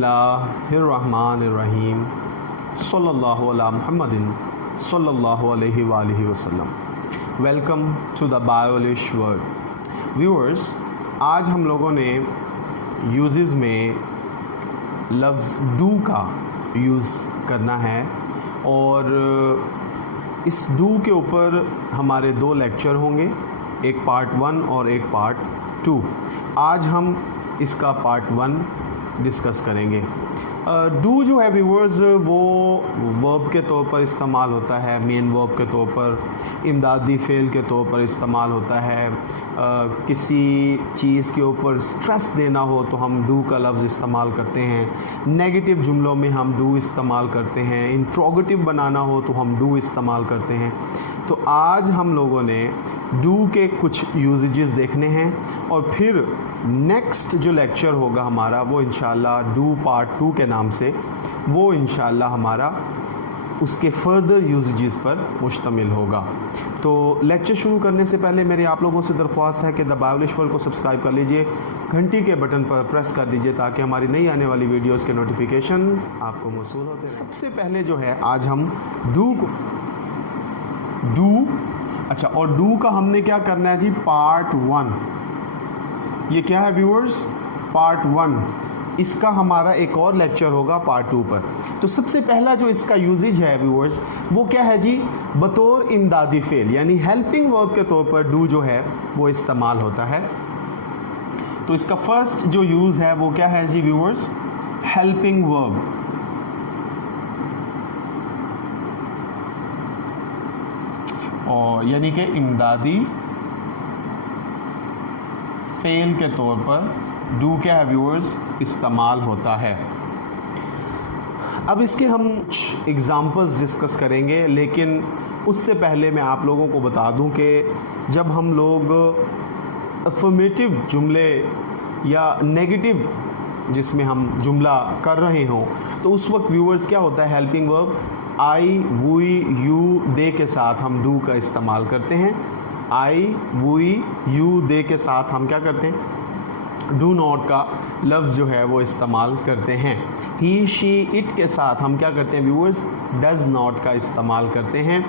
बिस्मिल्लाहिर्रहमानिर्रहीम सल्लल्लाहु अला मुहम्मदिन सल्लल्लाहु अलैहि वालिहि वसल्लम। Welcome to the Biolish world. Viewers, आज हम लोगों ने यूजेस में लफ्ज़ डू का यूज़ करना है और इस डू के ऊपर हमारे दो लेक्चर होंगे, एक पार्ट 1 और एक पार्ट 2। आज हम इसका पार्ट 1 डिस्कस करेंगे। डू जो है व्यूअर्स, वो वर्ब के तौर पर इस्तेमाल होता है, मेन वर्ब के तौर पर, इमदादी फ़ेल के तौर पर इस्तेमाल होता है। किसी चीज़ के ऊपर स्ट्रेस देना हो तो हम डू का लफ्ज़ इस्तेमाल करते हैं। नेगेटिव जुमलों में हम डू इस्तेमाल करते हैं। इंट्रोगेटिव बनाना हो तो हम डू इस्तेमाल करते हैं। तो आज हम लोगों ने डू के कुछ यूजेजेस देखने हैं और फिर नेक्स्ट जो लेक्चर होगा हमारा वो इंशाल्लाह डू पार्ट 2 के नाम से, वो इंशाल्लाह हमारा उसके फर्दर यूजेजेस पर मुश्तमिल होगा। तो लेक्चर शुरू करने से पहले मेरी आप लोगों से दरख्वास्त है कि द बायोलिश वर्ल्ड को सब्सक्राइब कर लीजिए, घंटी के बटन पर प्रेस कर दीजिए ताकि हमारी नई आने वाली वीडियोस के नोटिफिकेशन आपको मौसूल होते हैं। सबसे पहले जो है आज हम और डू का हमने क्या करना है जी, पार्ट 1। ये क्या है व्यूअर्स, पार्ट 1। इसका हमारा एक और लेक्चर होगा पार्ट 2 पर। तो सबसे पहला जो इसका यूजेज है व्यूअर्स, वो क्या है जी, बतौर इमदादी फ़ेल यानी हेल्पिंग वर्ब के तौर पर डू जो है वो इस्तेमाल होता है। तो इसका फर्स्ट जो यूज़ है वो क्या है जी व्यूअर्स, हेल्पिंग वर्ब। और यानी कि इमदादी फ़ेल के तौर पर डू क्या है व्यूअर्स इस्तेमाल होता है। अब इसके हम कुछ एग्ज़ाम्पल्स डिस्कस करेंगे, लेकिन उससे पहले मैं आप लोगों को बता दूं कि जब हम लोग अफर्मेटिव जुमले या नेगेटिव जिसमें हम जुमला कर रहे हों तो उस वक्त व्यूअर्स क्या होता है, helping verb I, we, you, they के साथ हम डू का इस्तेमाल करते हैं। आई, वुई, यू, दे के साथ हम क्या करते हैं, डू नॉट का लफ्ज़ जो है वो इस्तेमाल करते हैं। ही, शी, इट के साथ हम क्या करते हैं व्यूअर्स, डज नॉट का इस्तेमाल करते हैं।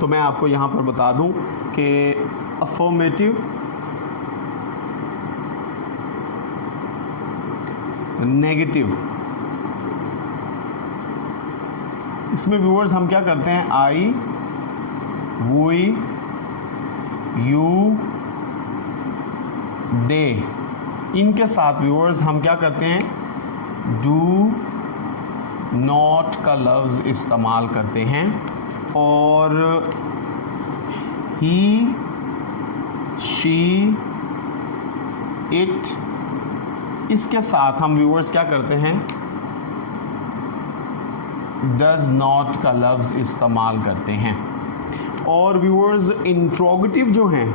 तो मैं आपको यहाँ पर बता दूँ कि अफर्मेटिव, नेगेटिव, इसमें व्यूअर्स हम क्या करते हैं, आई, वुई, यू, दे, इनके साथ व्यूअर्स हम क्या करते हैं, डू नॉट का लफ्ज़ इस्तेमाल करते हैं। और ही, शी, इट, इसके साथ हम व्यूअर्स क्या करते हैं, डज नॉट का लफ्ज़ इस्तेमाल करते हैं। और व्यूअर्स इंट्रोगेटिव जो हैं,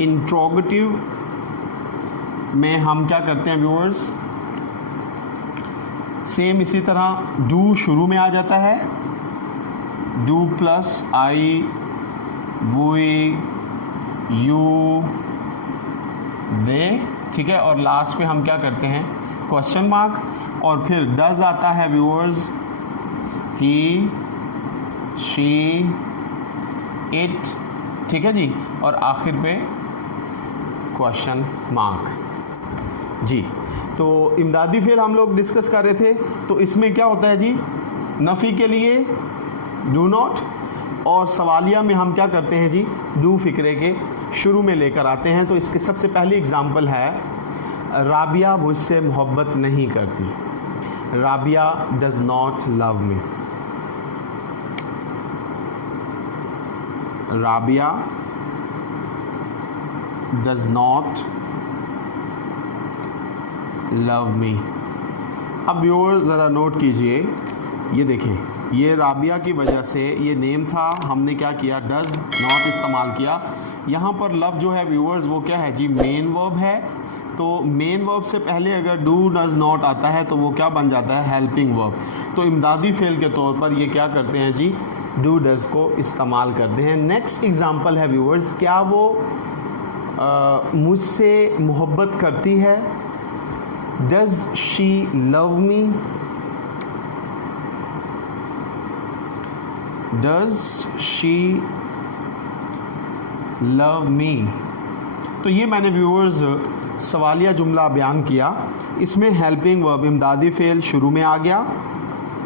इंट्रोगेटिव में हम क्या करते हैं व्यूअर्स, सेम इसी तरह डू शुरू में आ जाता है, do plus I, we, you, they, ठीक है। और लास्ट पे हम क्या करते हैं, क्वेश्चन मार्क, और फिर डज आता है व्यूअर्स, ही, शी, इट, ठीक है जी, और आखिर पे क्वेश्चन मार्क जी। तो इमदादी फ़ेल हम लोग डिस्कस कर रहे थे, तो इसमें क्या होता है जी, नफ़ी के लिए डू नॉट, और सवालिया में हम क्या करते हैं जी, डू फ़िक्रे के शुरू में लेकर आते हैं। तो इसके सबसे पहली एग्ज़ाम्पल है, राबिया मुझसे मोहब्बत नहीं करती, Rabia does not love me, Rabia does not love me. अब व्यूअर्स ज़रा नोट कीजिए, ये देखें, ये राबिया की वजह से ये नेम था, हमने क्या किया, डज नॉट इस्तेमाल किया। यहाँ पर लव जो है व्यूअर्स वो क्या है जी, मेन वर्ब है। तो मेन वर्ब से पहले अगर डू डज नॉट आता है तो वो क्या बन जाता है, हेल्पिंग वर्ब। तो इमदादी फ़ेल के तौर पर ये क्या करते हैं जी, डू डज को इस्तेमाल करते हैं। नेक्स्ट एग्जांपल है व्यूअर्स, क्या वो मुझसे मोहब्बत करती है, Does she love me? Does she love me? तो ये मैंने व्यूअर्स सवालिया जुमला बयान किया। इसमें हेल्पिंग वर्ब इमदादी फ़ेल शुरू में आ गया,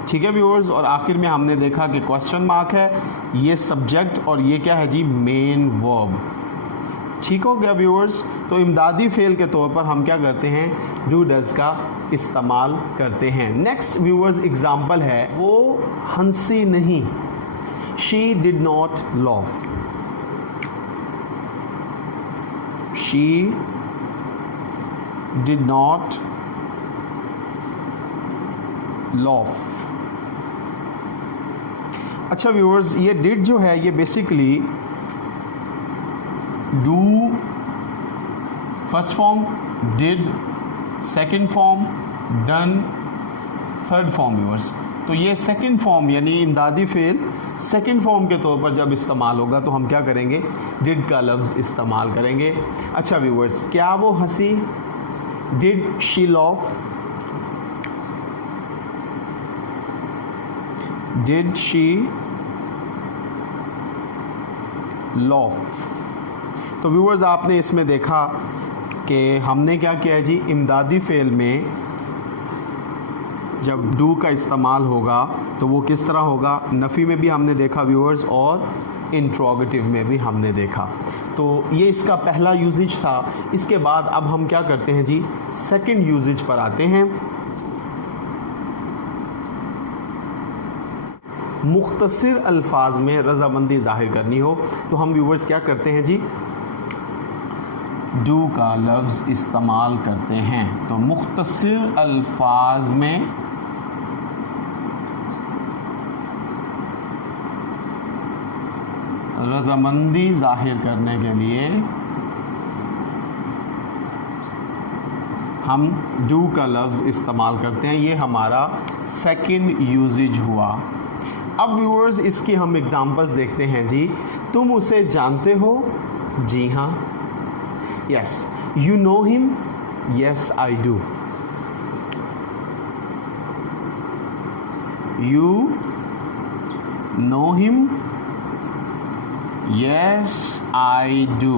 ठीक है व्यूअर्स, और आखिर में हमने देखा कि क्वेश्चन मार्क है, ये सब्जेक्ट और ये क्या है जी, मेन वर्ब। ठीक हो गया व्यूअर्स। तो इमदादी फ़ेल के तौर पर हम क्या करते हैं, डू डज का इस्तेमाल करते हैं। नेक्स्ट व्यूअर्स एग्जाम्पल है, वो हंसी नहीं, she did not laugh. She did not laugh. अच्छा व्यूअर्स, ये डिड जो है ये basically do first form, did second form, done third form viewers. तो ये सेकंड फॉर्म यानी इमदादी फ़ेल सेकंड फॉर्म के तौर पर जब इस्तेमाल होगा तो हम क्या करेंगे, डिड का लफ्ज़ इस्तेमाल करेंगे। अच्छा व्यूअर्स, क्या वो हंसी, did she laugh, did she laugh. तो व्यूअर्स आपने इसमें देखा कि हमने क्या किया है जी, इमदादी फ़ेल में जब डू का इस्तेमाल होगा तो वो किस तरह होगा, नफ़ी में भी हमने देखा व्यूअर्स और इंट्रोगेटिव में भी हमने देखा। तो ये इसका पहला यूजेज था। इसके बाद अब हम क्या करते हैं जी, सेकंड यूजेज पर आते हैं। मुख्तसर अल्फाज में रज़ामंदी ज़ाहिर करनी हो तो हम व्यूअर्स क्या करते हैं जी, डू का लफ्ज़ इस्तेमाल करते हैं। तो मुख्तसर अल्फाज में रज़ामंदी ज़ाहिर करने के लिए हम डू का लफ्ज़ इस्तेमाल करते हैं। ये हमारा सेकंड यूजेज हुआ। अब व्यूअर्स इसकी हम एग्जांपल्स देखते हैं जी। तुम उसे जानते हो, जी हाँ। Yes, you know him, yes I do. You know him, yes I do.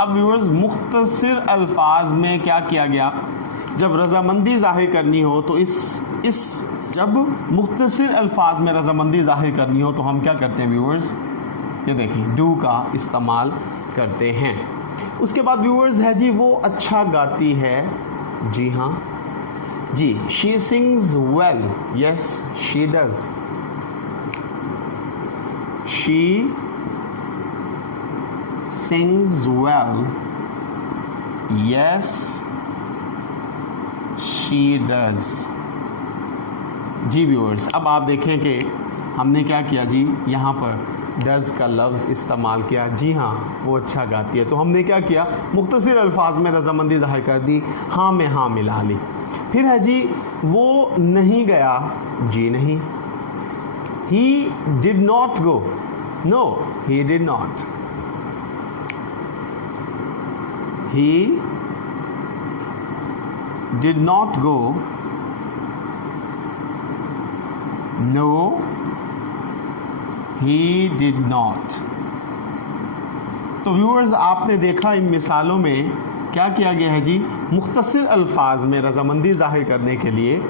अब व्यूअर्स मुख्तसर अल्फाज में क्या किया गया, जब रज़ामंदी ज़ाहिर करनी हो तो जब मुख्तसर अल्फाज में रज़ामंदी ज़ाहिर करनी हो तो हम क्या करते हैं व्यूअर्स, ये देखिए डू का इस्तेमाल करते हैं। उसके बाद व्यूअर्स है जी, वो अच्छा गाती है, जी हाँ जी। She sings well, yes she does. She sings well, yes she does। जी व्यूअर्स, अब आप देखें कि हमने क्या किया जी, यहाँ पर डज का लफ्ज़ इस्तेमाल किया, जी हाँ वो अच्छा गाती है। तो हमने क्या किया, मुख्तसर अल्फाज में रज़ामंदी ज़ाहिर कर दी, हाँ में हाँ मिला ली। फिर है जी, वो नहीं गया, जी नहीं। he did not go, no he did not। He did not go, no he did not। तो व्यूअर्स आपने देखा इन मिसालों में क्या किया गया है जी, मुख्तसर अल्फाज में रज़ामंदी ज़ाहिर करने के लिए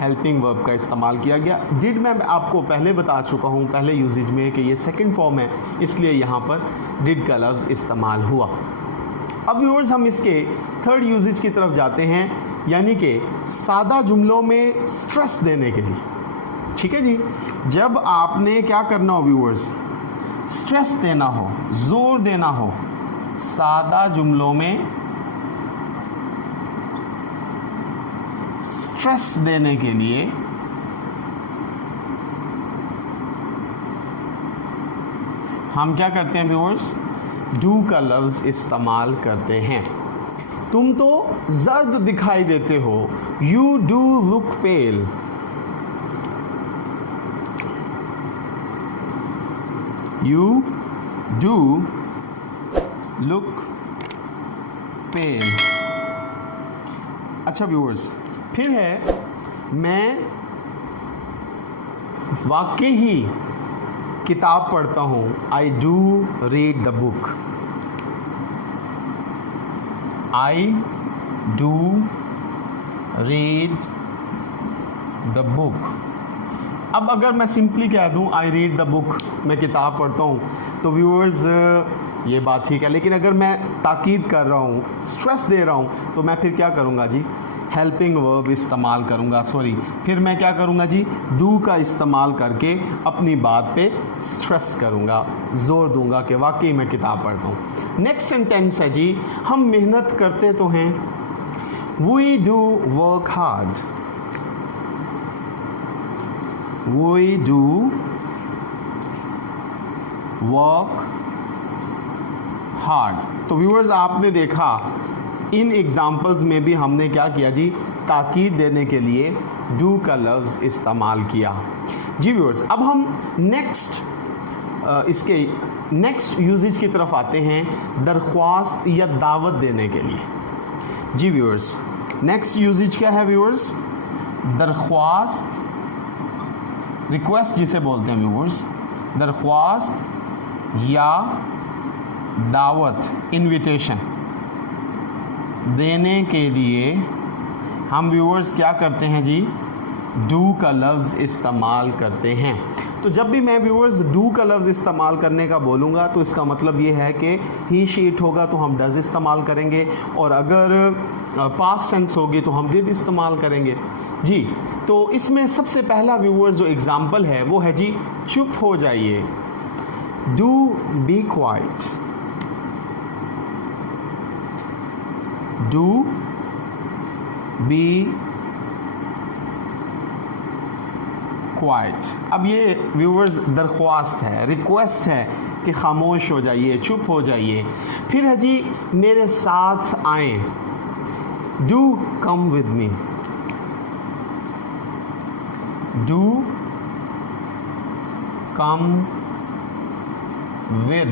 हेल्पिंग वर्ब का इस्तेमाल किया गया। डिड मैं आपको पहले बता चुका हूँ पहले यूजेज में कि ये सेकंड फॉर्म है, इसलिए यहाँ पर डिड का लफ्ज़ इस्तेमाल हुआ। अब व्यूअर्स हम इसके थर्ड यूजेज की तरफ जाते हैं, यानी कि सादा जुमलों में स्ट्रेस देने के लिए। ठीक है जी, जब आपने क्या करना हो व्यूअर्स, स्ट्रेस देना हो, जोर देना हो सादा जुमलों में स्ट्रेस देने के लिए हम क्या करते हैं व्यूअर्स, डू का लफ्ज़ इस्तेमाल करते हैं। तुम तो जर्द दिखाई देते हो, you do look pale. You do look pale. अच्छा व्यूअर्स, फिर है मैं वाकई ही किताब पढ़ता हूँ, I do read the book, I do read the book. अब अगर मैं सिंपली कह दूं आई रीड द बुक, मैं किताब पढ़ता हूं, तो व्यूअर्स ये बात ठीक है, लेकिन अगर मैं ताकीद कर रहा हूं, स्ट्रेस दे रहा हूं, तो मैं फिर क्या करूंगा जी, हेल्पिंग वर्ब इस्तेमाल करूंगा, फिर मैं क्या करूंगा जी, डू का इस्तेमाल करके अपनी बात पे स्ट्रेस करूंगा, जोर दूंगा कि वाकई मैं किताब पढ़ता हूं। नेक्स्ट सेंटेंस है जी, हम मेहनत करते तो हैं, we do work hard, we do work hard. तो व्यूअर्स आपने देखा इन एग्जाम्पल्स में भी हमने क्या किया जी, ताकीद देने के लिए डू का लफ्ज़ इस्तेमाल किया। जी व्यूअर्स, अब हम इसके नेक्स्ट यूजेज की तरफ आते हैं, दरख्वास्त या दावत देने के लिए। जी व्यूअर्स, नेक्स्ट यूजेज क्या है व्यूअर्स, दरख्वास्त, रिक्वेस्ट जिसे बोलते हैं व्यूअर्स, दरख्वास्त या दावत, इनविटेशन देने के लिए हम व्यूअर्स क्या करते हैं जी, डू का लफ्ज़ इस्तेमाल करते हैं। तो जब भी मैं व्यूअर्स डू का लफ्ज़ इस्तेमाल करने का बोलूँगा तो इसका मतलब ये है कि ही शी इट होगा तो हम डज़ इस्तेमाल करेंगे, और अगर पास्ट सेंस होगी तो हम डिड इस्तेमाल करेंगे। जी, तो इसमें सबसे पहला व्यूअर्स जो एग्ज़ाम्पल है वो है जी, चुप हो जाइए, do be quiet, do be quiet. अब ये व्यूअर्स दरख्वास्त है, रिक्वेस्ट है कि खामोश हो जाइए, चुप हो जाइए। फिर है जी, मेरे साथ आएं, do come with me, do come with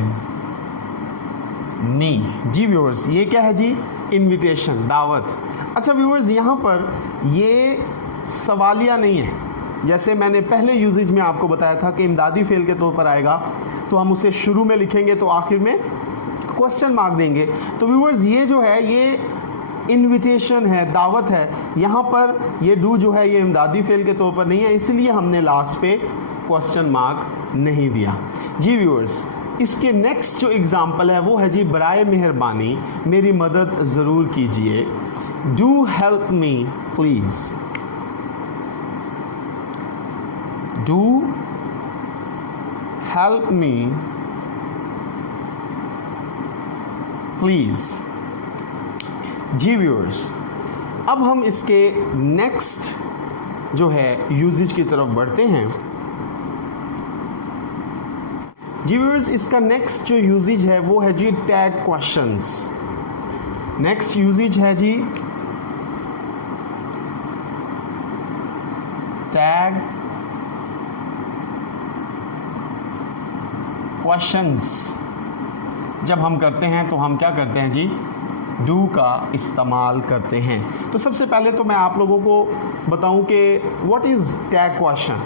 me. जी व्यूअर्स, ये क्या है जी, इनविटेशन, दावत। अच्छा व्यूअर्स, यहाँ पर ये सवालिया नहीं है, जैसे मैंने पहले यूजेज में आपको बताया था कि इमदादी फेल के तौर पर आएगा तो हम उसे शुरू में लिखेंगे तो आखिर में क्वेश्चन मार्क देंगे। तो व्यूअर्स, ये जो है ये इनविटेशन है, दावत है। यहाँ पर ये डू जो है ये इमदादी फेल के तौर पर नहीं है, इसलिए हमने लास्ट पे क्वेश्चन मार्क नहीं दिया। जी व्यूअर्स, इसके नेक्स्ट जो एग्ज़ाम्पल है वो है जी, बराए मेहरबानी मेरी मदद ज़रूर कीजिए, do help me please, do help me please. जी व्यूअर्स, अब हम इसके नेक्स्ट जो है यूजेज की तरफ बढ़ते हैं। जी व्यूअर्स, इसका नेक्स्ट जो यूजेज है वो है जी, टैग क्वेश्चंस। नेक्स्ट यूजेज है जी, टैग क्वेश्चंस। जब हम करते हैं तो हम क्या करते हैं जी, डू का इस्तेमाल करते हैं। तो सबसे पहले तो मैं आप लोगों को बताऊं कि what is tag question.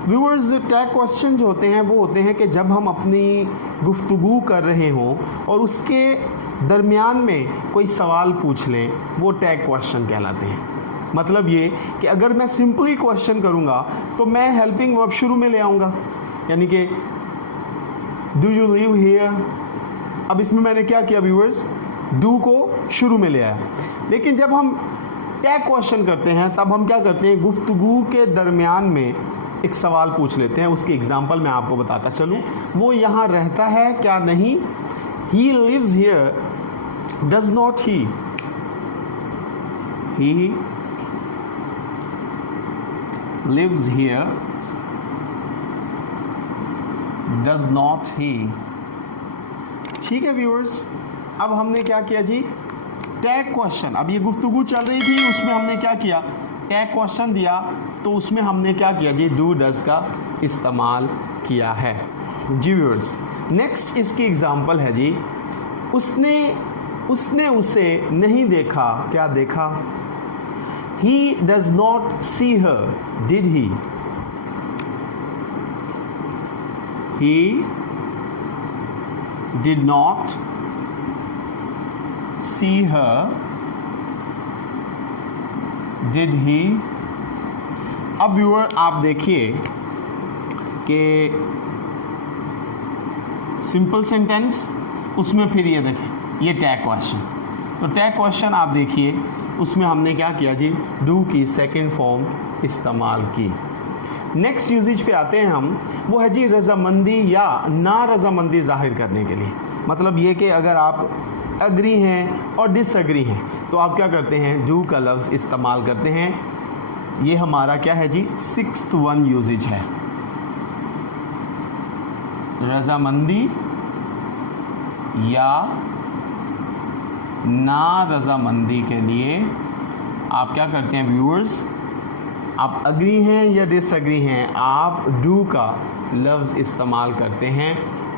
Viewers, tag question जो होते हैं वो होते हैं कि जब हम अपनी गुफ्तगू कर रहे हों और उसके दरमियान में कोई सवाल पूछ लें, वो टैग क्वेश्चन कहलाते हैं। मतलब ये कि अगर मैं सिंपली क्वेश्चन करूँगा तो मैं हेल्पिंग वर्ब शुरू में ले आऊँगा, यानी कि डू यू लिव हियर। अब इसमें मैंने क्या किया व्यूअर्स, डू को शुरू में ले आया। लेकिन जब हम टैग क्वेश्चन करते हैं तब हम क्या करते हैं, गुफ्तगू के दरमियान में एक सवाल पूछ लेते हैं। उसकी एग्जांपल मैं आपको बताता चलूँ, वो यहाँ रहता है क्या नहीं, he lives here, does not he lives here, does not he. ठीक है व्यूअर्स, अब हमने क्या किया जी, टैग क्वेश्चन। अब ये गुफ्तगू चल रही थी, उसमें हमने क्या किया, टैग क्वेश्चन दिया, तो उसमें हमने क्या किया जी, डू डज का इस्तेमाल किया है। जी व्यूअर्स, नेक्स्ट इसकी एग्जांपल है जी, उसने उसे नहीं देखा, क्या देखा, he does not see her, did he? He did not see her, did he? अब व्यूअर आप देखिए कि सिंपल सेंटेंस, उसमें फिर ये देखें ये टैग क्वेश्चन। तो टैग क्वेश्चन आप देखिए, उसमें हमने क्या किया जी, डू की सेकंड फॉर्म इस्तेमाल की। नेक्स्ट यूजेज पे आते हैं हम, वो है जी रजामंदी या ना रजामंदी जाहिर करने के लिए। मतलब ये कि अगर आप अग्री हैं और डिसअग्री हैं तो आप क्या करते हैं, डू का लफ्ज़ इस्तेमाल करते हैं। ये हमारा क्या है जी, 6th वन यूजेज है। रजामंदी या ना रजामंदी के लिए आप क्या करते हैं व्यूअर्स, आप अग्री हैं या डिसअग्री हैं, आप डू का लफ्ज़ इस्तेमाल करते हैं।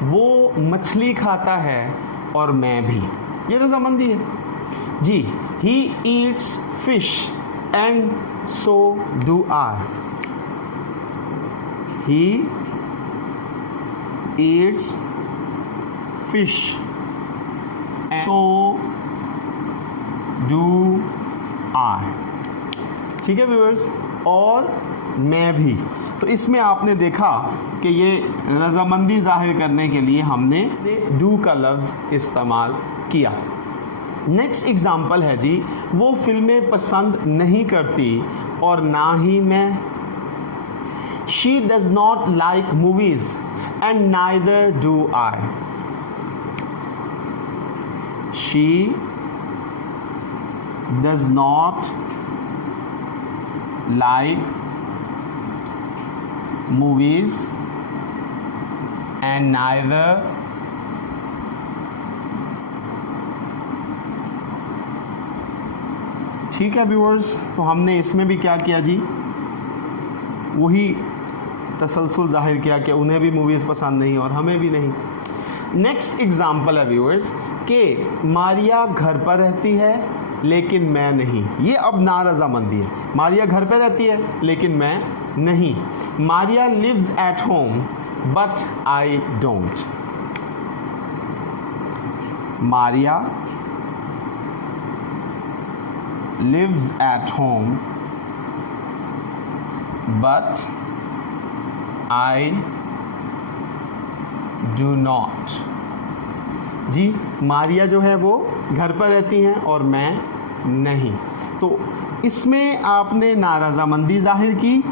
वो मछली खाता है और मैं भी, ये रजामंदी है जी। He eats fish and so do I, he eats fish so do I. ठीक है व्यूअर्स, और मैं भी। तो इसमें आपने देखा कि ये रजामंदी जाहिर करने के लिए हमने डू का लफ्ज़ इस्तेमाल किया। नेक्स्ट एग्जाम्पल है जी, वो फिल्में पसंद नहीं करती और ना ही मैं। She does not like movies and neither do I. She does not like movies and neither ठीक है व्यूअर्स। तो हमने इसमें भी क्या किया जी, वही तसलसल जाहिर किया कि उन्हें भी मूवीज़ पसंद नहीं और हमें भी नहीं। नेक्स्ट एग्जाम्पल है व्यूअर्स कि मारिया घर पर रहती है लेकिन मैं नहीं। ये अब ना रजामंदी है। मारिया घर पे रहती है लेकिन मैं नहीं। Maria lives at home but I don't. Maria lives at home but I do not. जी, मारिया जो है वो घर पर रहती हैं और मैं नहीं। तो इसमें आपने ना रजामंदी जाहिर की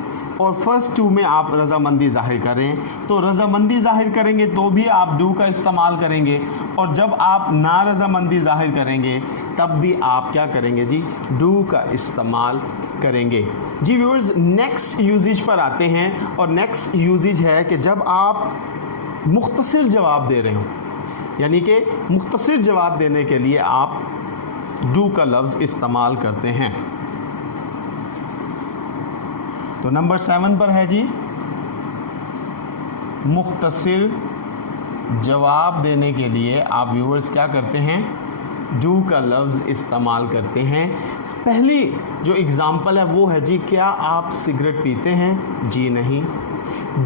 और फर्स्ट टू में आप रजामंदी जाहिर करें। तो रजामंदी जाहिर करेंगे तो भी आप डू का इस्तेमाल करेंगे, और जब आप ना रजामंदी जाहिर करेंगे तब भी आप क्या करेंगे जी, डू का इस्तेमाल करेंगे। जी व्यूअर्स, नेक्स्ट यूजेज पर आते हैं, और नेक्स्ट यूजेज है कि जब आप मुख्तसर जवाब दे रहे हो, यानी कि मुख्तसर जवाब देने के लिए आप डू का लफ्ज़ इस्तेमाल करते हैं। तो नंबर 7 पर है जी, मुख्तसर जवाब देने के लिए आप व्यूअर्स क्या करते हैं, डू का लफ्ज़ इस्तेमाल करते हैं। पहली जो एग्ज़ाम्पल है वो है जी, क्या आप सिगरेट पीते हैं? जी नहीं।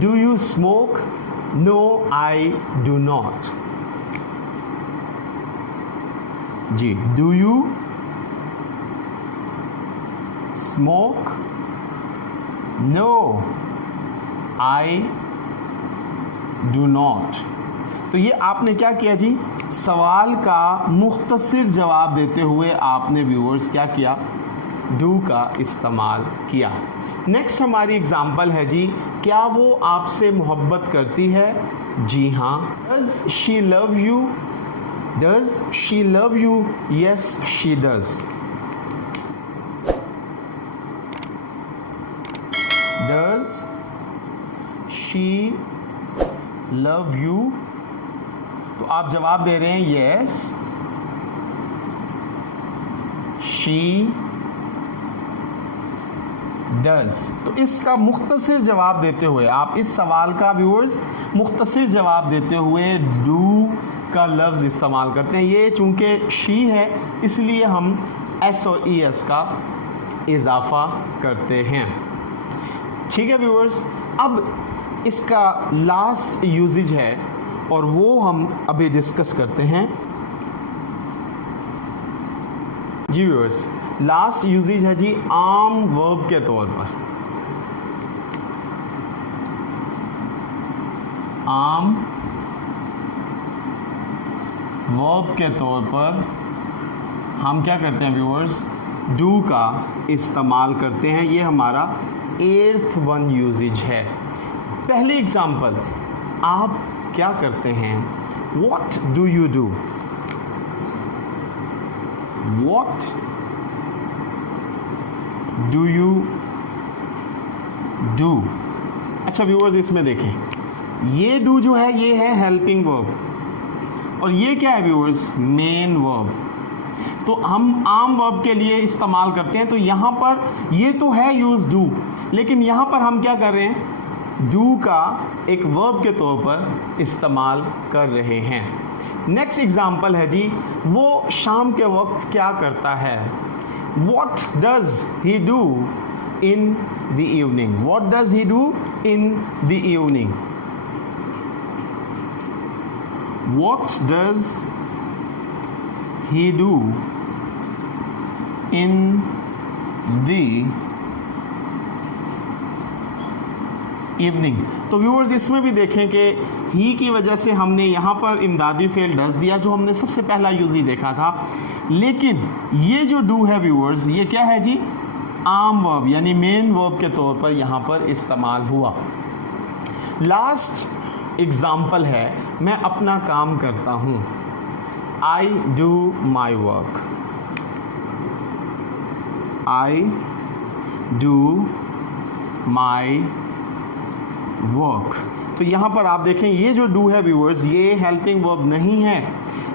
Do you smoke? No I do not. जी, do you smoke? No I do not. तो ये आपने क्या किया जी, सवाल का मुख्तसर जवाब देते हुए आपने व्यूअर्स क्या किया, डू का इस्तेमाल किया। नेक्स्ट हमारी एग्जाम्पल है जी, क्या वो आपसे मोहब्बत करती है? जी हाँ। Does she love you? Does she love you? Yes, she does. Does she love you? तो आप जवाब दे रहे हैं yes, she does। तो इसका मुख्तसर जवाब देते हुए आप इस सवाल का व्यूअर्स मुख्तसर जवाब देते हुए डू का लफ्ज़ इस्तेमाल करते हैं। ये चूँकि शी है इसलिए हम एस और ई एस का इजाफा करते हैं। ठीक है व्यूअर्स, अब इसका लास्ट यूजेज है और वो हम अभी डिस्कस करते हैं। जी व्यूअर्स, लास्ट यूजेज है जी आम वर्ब के तौर पर। आम वर्ब के तौर पर हम क्या करते हैं व्यूअर्स, डू का इस्तेमाल करते हैं। ये हमारा 8th वन यूजेज है। पहली एग्जांपल, आप क्या करते हैं, what do you do, what do you do. अच्छा व्यूअर्स, इसमें देखें, ये डू जो है ये है हेल्पिंग वर्ब और ये क्या है व्यूअर्स, मेन वर्ब। तो हम आम वर्ब के लिए इस्तेमाल करते हैं। तो यहाँ पर ये तो है यूज डू, लेकिन यहाँ पर हम क्या कर रहे हैं, डू का एक वर्ब के तौर पर इस्तेमाल कर रहे हैं। नेक्स्ट एग्जाम्पल है जी, वो शाम के वक्त क्या करता है, what does he do in the evening, what does he do in the evening, what does he do in the evening। तो व्यूअर्स, इसमें भी देखें कि ही की वजह से हमने यहाँ पर इमदादी फेल डज दिया जो हमने सबसे पहला यूज ही देखा था, लेकिन ये जो डू है व्यूअर्स, ये क्या है जी, आम वर्ब यानी मेन वर्ब के तौर पर यहाँ पर इस्तेमाल हुआ। लास्ट एग्जाम्पल है, मैं अपना काम करता हूँ, I do my work, I do my work। तो यहाँ पर आप देखें, ये जो डू है व्यूअर्स, ये हेल्पिंग वर्ब नहीं है,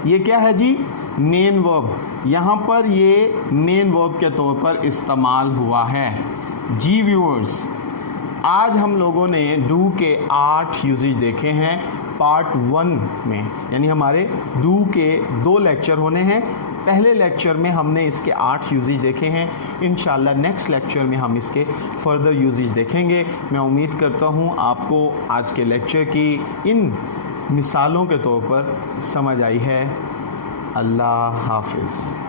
ये क्या है जी, मेन वर्ब। यहाँ पर ये मेन वर्ब के तौर पर इस्तेमाल हुआ है। जी व्यूअर्स, आज हम लोगों ने डू के 8 यूजेज देखे हैं पार्ट 1 में, यानी हमारे डू के 2 लेक्चर होने हैं। पहले लेक्चर में हमने इसके 8 यूजेज देखे हैं। इंशाल्लाह नेक्स्ट लेक्चर में हम इसके फर्दर यूजेज देखेंगे। मैं उम्मीद करता हूँ आपको आज के लेक्चर की इन मिसालों के तौर पर समझ आई है। अल्लाह हाफिज़।